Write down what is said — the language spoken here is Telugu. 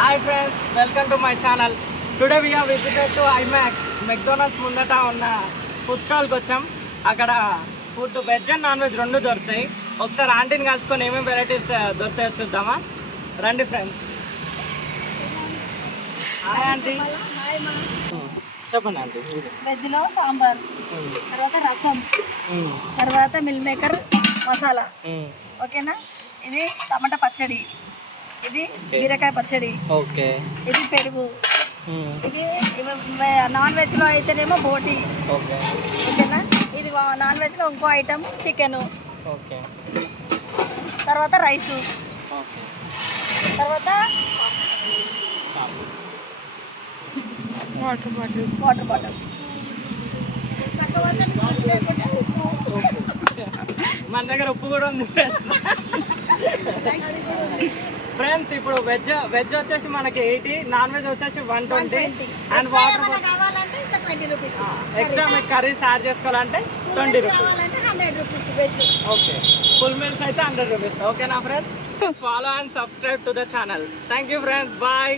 Hi friends, welcome to my channel. Today we have visited to IMAX. McDonald's ముందట ఉన్న ఫుడ్ స్టాల్కి వచ్చాం. అక్కడ food veg and non veg రెండు దొరుకుతాయి. ఒకసారి ఆంటీని కలుసుకొని ఏమేమి వెరైటీస్ దొరుకుతాయో చూద్దామా. రండి ఫ్రెండ్స్. Hi aunty. చెప్పండి ఆంటీ. వెజ్లో సాంబార్, తర్వాత రసం, తర్వాత మిల్ మేకర్ మసాలా, ఓకేనా. ఇది టమాటా పచ్చడి, ఇది బీరకాయ పచ్చడి, ఓకే. ఇది పెరుగు, ఇది నాన్ వెజ్లో అయితేనేమో బోటి, ఓకే ఓకేనా. ఇది నాన్ వెజ్లో ఇంకో ఐటమ్ చికెను, ఓకే. తర్వాత రైసు, ఓకే. తర్వాత వాటర్ బాటిల్స్. మన దగ్గర ఉప్పు కూడా ఉంది ఫ్రెండ్స్. ఇప్పుడు వెజ్ వచ్చేసి మనకి 80, నాన్ వెజ్ వచ్చేసి 120 అండ్ వాటర్ కావాలంటే ఇంకా 20 రూపీస్. ఎక్స్ట్రా మీకు కర్రీస్ యాడ్ చేసుకోవాలంటే 20 రూపీస్. కావాలంటే 100 rupees veg. Okay. Full meals అయితే 100 రూపీస్. ఓకేనా friends? Follow and subscribe to the channel. Thank you friends. Bye.